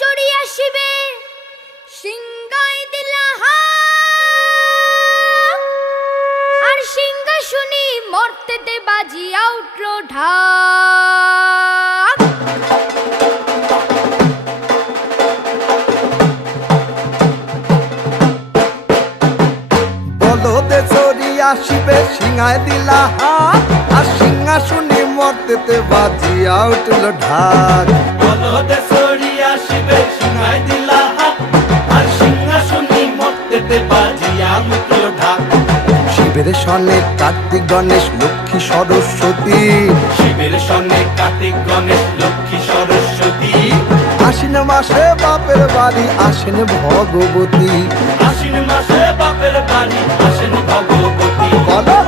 চড়ি আসিবে সিংহায় দিলা আর সিংহাসনী মর্তেতে বাজিয়া উঠল ঢাক। বলদে চড়ি আসিবে সিংহায় দিলা আর সিংহাসনী মর্তেতে বাজিয়া উঠল ঢাক। বলদে চড়ি আসিবে সিংহায় দিলা আর সিংহাসনী মর্তেতে বাজিয়া উঠল ঢাক। শিবের সনে কার্তিক গণেশ লক্ষ্মী সরস্বতী, শিবের সনে কার্তিক গণেশ লক্ষ্মী সরস্বতী। আশ্বিন মাসে বাপের বাড়ি আসেন ভগবতী। আশ্বিন মাসে বাপের বাড়ি আসেন ভগবতী। বলো